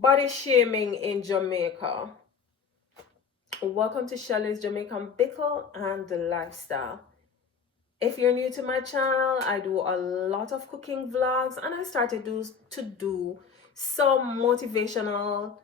Body shaming in Jamaica. Welcome to Shelly's Jamaican Pickle and the Lifestyle. If you're new to my channel, I do a lot of cooking vlogs and I started to do some motivational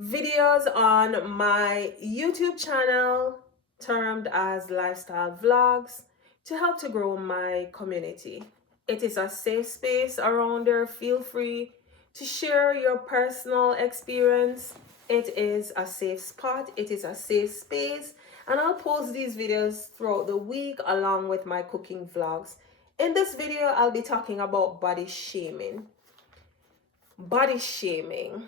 videos on my YouTube channel termed as Lifestyle Vlogs to help to grow my community. It is a safe space around there. Feel free to share your personal experience. It is a safe spot. It is a safe space. And I'll post these videos throughout the week along with my cooking vlogs. In this video, I'll be talking about body shaming. Body shaming.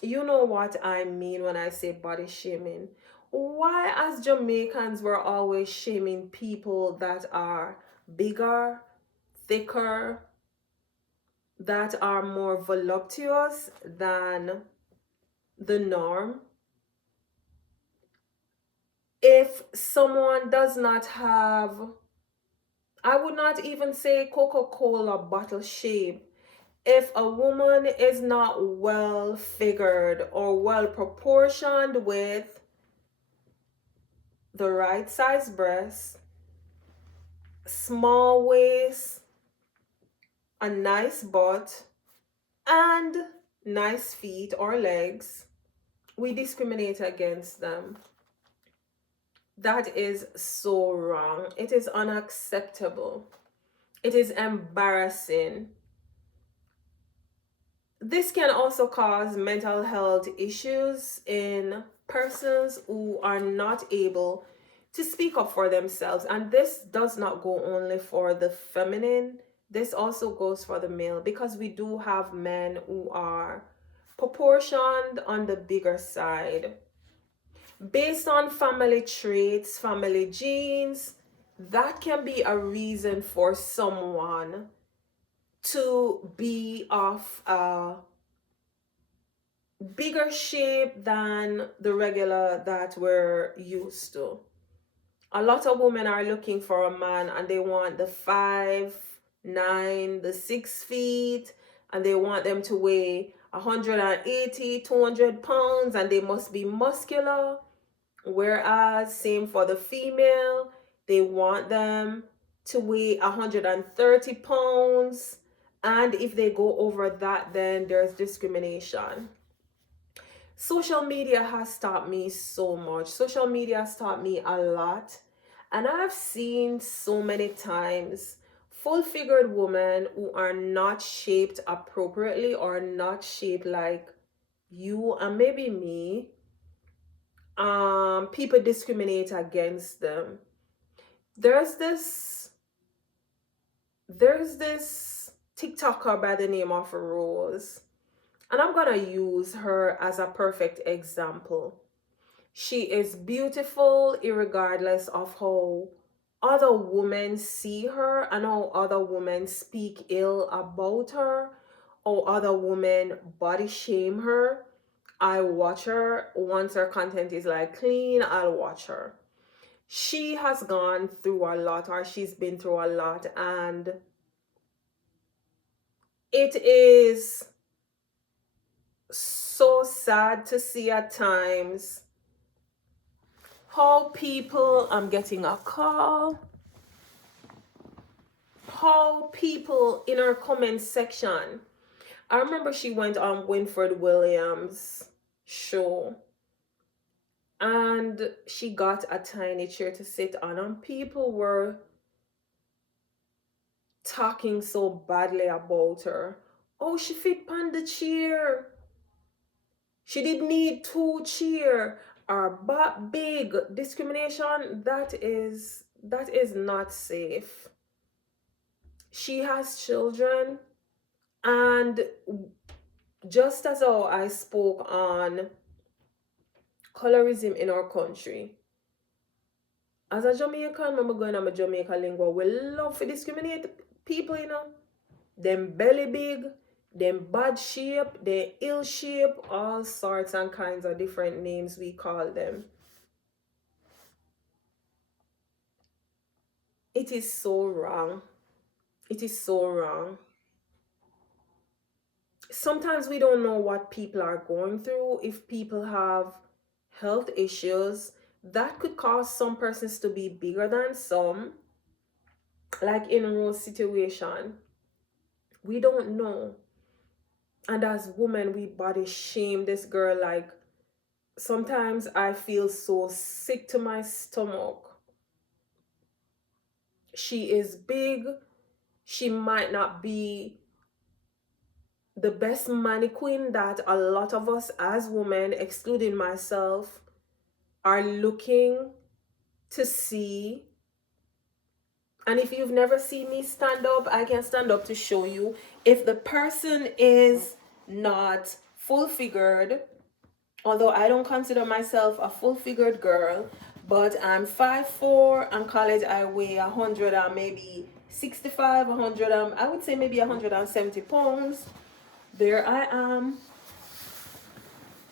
You know what I mean when I say body shaming. Why, as Jamaicans, we're always shaming people that are bigger, thicker, that are more voluptuous than the norm? If someone does not have, I would not even say Coca-Cola bottle shape. If a woman is not well figured or well proportioned with the right size breast, small waist, a nice butt, and nice feet or legs, we discriminate against them. That is so wrong. It is unacceptable. It is embarrassing. This can also cause mental health issues in persons who are not able to speak up for themselves. And this does not go only for the feminine, this also goes for the male, because we do have men who are proportioned on the bigger side. Based on family traits, family genes, that can be a reason for someone to be of a bigger shape than the regular that we're used to. A lot of women are looking for a man and they want the 5'9", the 6 feet, and they want them to weigh 180, 200 pounds, and they must be muscular. Whereas, same for the female, they want them to weigh 130 pounds. And if they go over that, then there's discrimination. Social media has taught me so much. Social media has taught me a lot. And I've seen so many times full-figured women who are not shaped appropriately or not shaped like you and maybe me. People discriminate against them. There's this TikToker by the name of Rose, and I'm gonna use her as a perfect example. She is beautiful irregardless of how other women see her and how other women speak ill about her or other women body shame her. I watch her. Once her content is like clean, I'll watch her. She has gone through a lot, or she's been through a lot, and it is so sad to see at times how people, I'm getting a call, how people in her comment section, I remember she went on Winfred Williams' show and she got a tiny chair to sit on, and people were talking so badly about her. Oh, she fit on the chair. She did need 2 chair. Her butt big. Discrimination, that is not safe. She has children, and just as how I spoke on colorism in our country, as a Jamaican, I'm going on a Jamaican lingua, we love to discriminate people, you know. Them belly big, them bad shape, they ill shape, all sorts and kinds of different names we call them. It is so wrong. It is so wrong. sometimes we don't know what people are going through. If people have health issues, that could cause some persons to be bigger than some, like in Rose's situation. We don't know. And as women, we body shame this girl. Like, sometimes I feel so sick to my stomach. She is big. She might not be the best mannequin that a lot of us as women, excluding myself, are looking to see. And if you've never seen me stand up, I can stand up to show you. If the person is not full figured, although I don't consider myself a full figured girl, but I'm 5'4", on college I weigh 100 and maybe 65, 100, I would say maybe 170 pounds. There I am,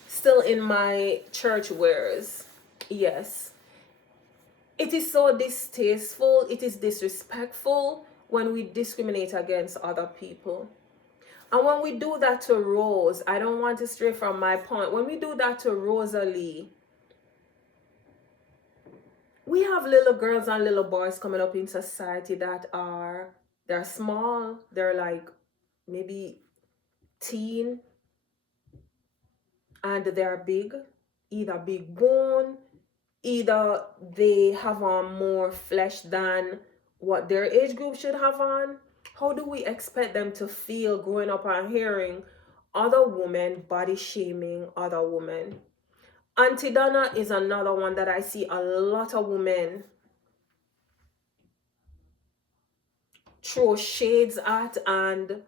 still in my church wears. Yes. It is so distasteful, it is disrespectful when we discriminate against other people. And when we do that to Rose, I don't want to stray from my point. When we do that to Rosalie, we have little girls and little boys coming up in society that they're small, they're like maybe teen, and they're big, either big bone, either they have on more flesh than what their age group should have on. How do we expect them to feel growing up and hearing other women body shaming other women? Aunty Donna is another one that I see a lot of women throw shades at and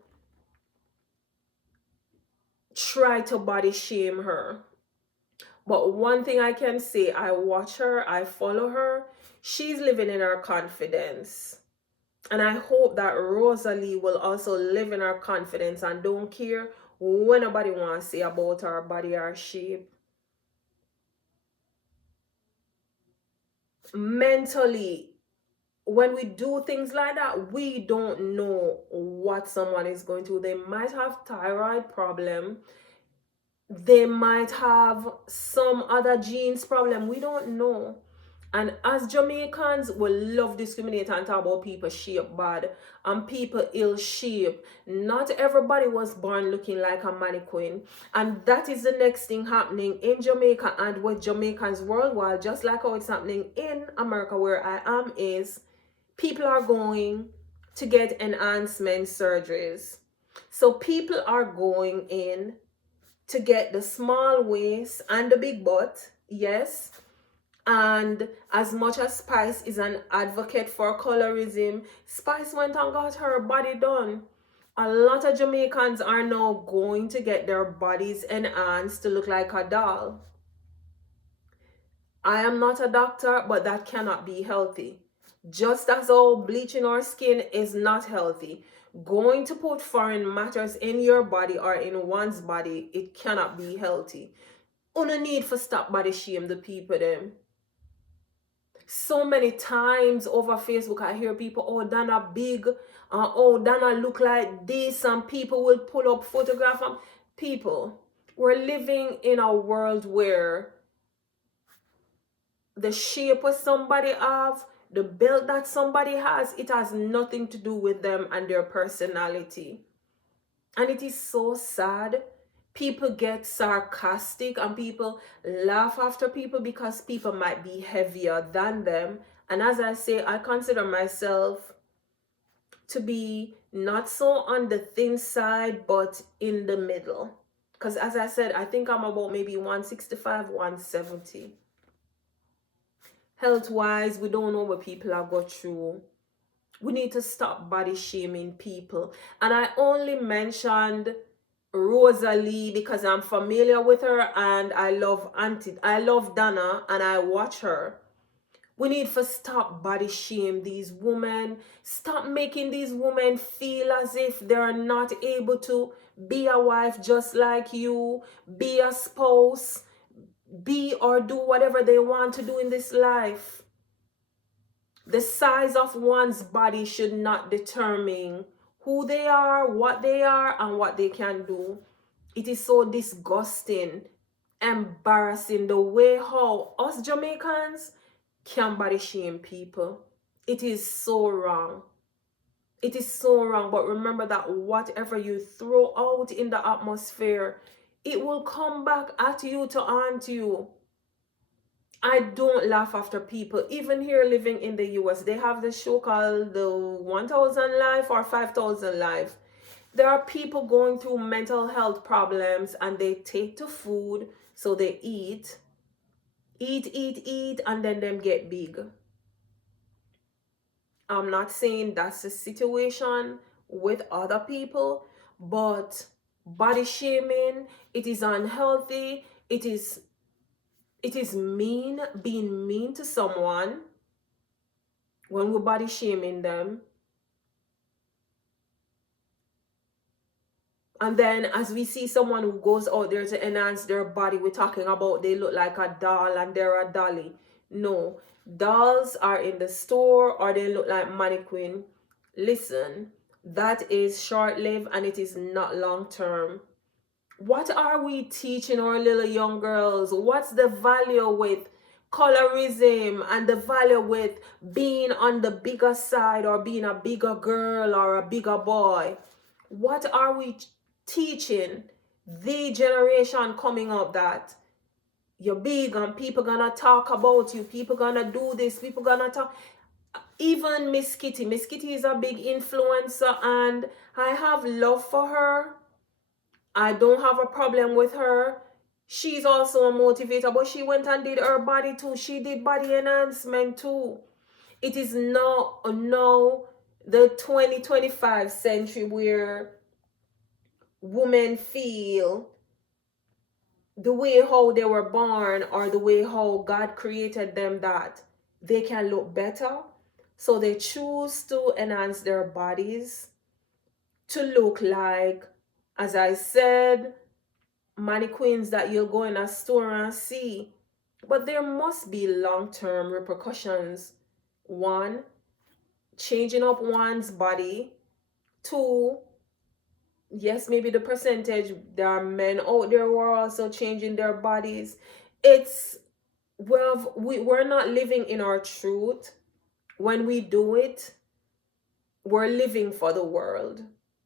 try to body shame her. But one thing I can say, I watch her, I follow her. She's living in her confidence. And I hope that Rosalie will also live in her confidence and don't care what nobody wants to say about her body or shape. Mentally, when we do things like that, we don't know what someone is going through. They might have thyroid problem. They might have some other genes problem. We don't know. And as Jamaicans, we love discriminate and talk about people shape bad and people ill shape. Not everybody was born looking like a mannequin. And that is the next thing happening in Jamaica and with Jamaicans worldwide, just like how it's happening in America where I am, is people are going to get enhancement surgeries. So people are going in to get the small waist and the big butt, yes. And as much as Spice is an advocate for colorism, Spice went and got her body done. A lot of Jamaicans are now going to get their bodies enhanced to look like a doll. I am not a doctor, but that cannot be healthy. Just as all bleaching our skin is not healthy, going to put foreign matters in your body or in one's body, it cannot be healthy. No need for stop body shame the people them. So many times over Facebook I hear people, oh Donna big, oh Donna look like this, and people will pull up photograph of people. We're living in a world where the shape of somebody have, the build that somebody has, it has nothing to do with them and their personality. And it is so sad. People get sarcastic and people laugh after people because people might be heavier than them. And as I say, I consider myself to be not so on the thin side, but in the middle. Because as I said, I think I'm about maybe 165, 170. Health-wise, we don't know what people have got through. We need to stop body shaming people. And I only mentioned Rosalie because I'm familiar with her and I love Aunty. I love Donna and I watch her. We need to stop body shame these women. Stop making these women feel as if they're not able to be a wife just like you, be a spouse, be or do whatever they want to do in this life. The size of one's body should not determine who they are, what they are, and what they can do. It is so disgusting, embarrassing the way how us Jamaicans can body shame people. It is so wrong. It is so wrong. But remember that whatever you throw out in the atmosphere, it will come back at you to haunt you. I don't laugh after people. Even here living in the US, they have this show called the 1000 Life or 5000 Life. There are people going through mental health problems and they take to food, so they eat, and then them get big. I'm not saying that's the situation with other people, but body shaming, it is unhealthy. It is mean, being mean to someone when we're body shaming them. And then as we see someone who goes out there to enhance their body, we're talking about they look like a doll and they're a dolly. No, dolls are in the store or they look like mannequin. Listen, that is short-lived and it is not long-term. What are we teaching our little young girls? What's the value with colorism and the value with being on the bigger side or being a bigger girl or a bigger boy? What are we teaching the generation coming up that you're big and people gonna talk about you, people gonna do this, people gonna talk? Even Miss Kitty is a big influencer and I have love for her. I don't have a problem with her. She's also a motivator, but she went and did her body too. She did body enhancement too. It is no the 2025 century where women feel the way how they were born or the way how God created them that they can look better. So they choose to enhance their bodies to look like, as I said, mannequins that you'll go in a store and see. But there must be long-term repercussions. One, changing up one's body. Two, yes, maybe the percentage, there are men out there who are also changing their bodies. It's, well, we're not living in our truth. When we do it, we're living for the world.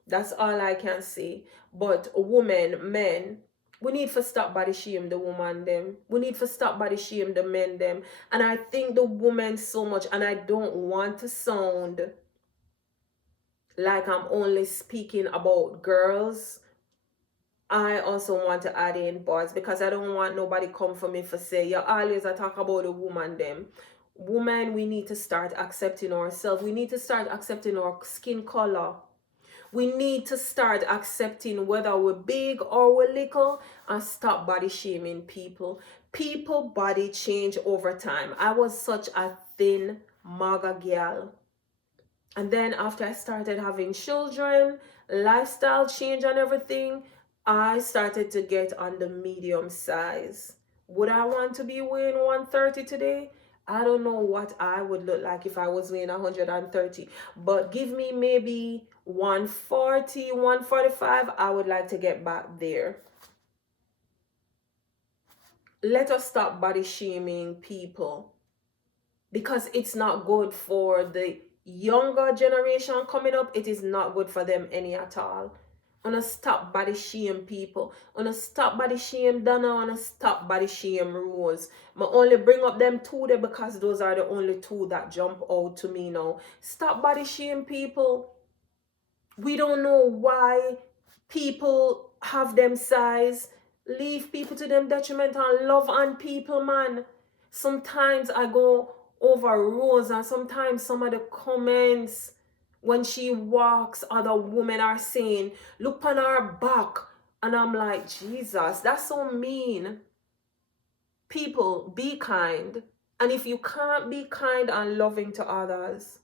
That's all I can say. But women, men, we need to stop body shame the woman them. We need to stop body shame the men them. And I think the women so much, and I don't want to sound like I'm only speaking about girls. I also want to add in boys because I don't want nobody come for me for say, you always I talk about the woman them. Women, we need to start accepting ourselves. We need to start accepting our skin color. We need to start accepting whether we're big or we're little and stop body shaming people. People body change over time. I was such a thin, maga girl. And then after I started having children, lifestyle change and everything, I started to get on the medium size. Would I want to be weighing 130 today? I don't know what I would look like if I was weighing 130. But give me maybe 140, 145. I would like to get back there. Let us stop body shaming people because it's not good for the younger generation coming up. It is not good for them any at all. Wanna stop body shame people. Wanna stop body shame Donna. Wanna stop body shame Rose. I only bring up them two there because those are the only two that jump out to me now. Stop body shame people. We don't know why people have them size. Leave people to them detriment and love on people, man. Sometimes I go over Rose and sometimes some of the comments when she walks, other women are saying, look on her back. And I'm like, Jesus, that's so mean. People, be kind. And if you can't be kind and loving to others,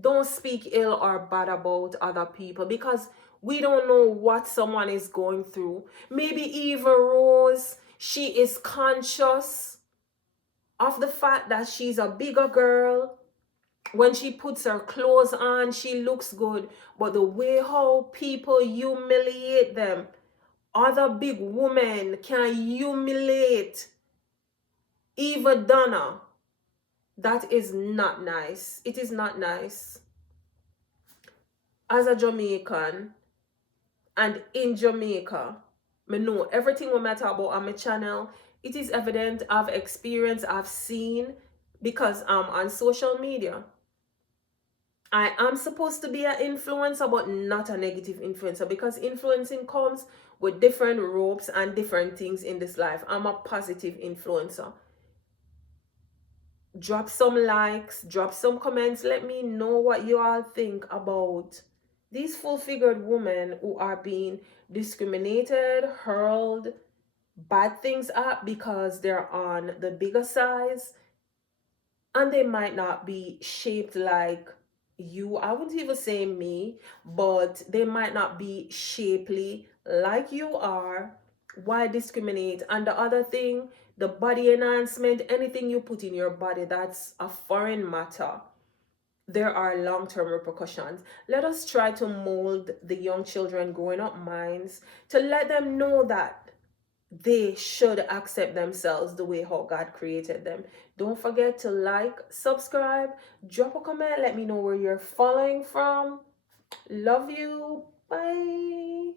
don't speak ill or bad about other people because we don't know what someone is going through. Maybe even Rose, she is conscious of the fact that she's a bigger girl. When she puts her clothes on, she looks good. But the way how people humiliate them, other big women can humiliate even Donna. That is not nice. It is not nice. As a Jamaican and in Jamaica, I know everything we talk about on my channel. It is evident. I've experienced, I've seen, because I'm on social media. I am supposed to be an influencer, but not a negative influencer, because influencing comes with different ropes and different things in this life. I'm a positive influencer. Drop some likes, drop some comments. Let me know what you all think about these full-figured women who are being discriminated, hurled bad things at because they're on the bigger size, and they might not be shaped like you. I wouldn't even say me, but they might not be shapely like you are. Why discriminate? And the other thing, the body enhancement, anything you put in your body, that's a foreign matter. There are long-term repercussions. Let us try to mold the young children growing up minds to let them know that they should accept themselves the way how God created them. Don't forget to like, subscribe, drop a comment, let me know where you're following from. Love you. Bye.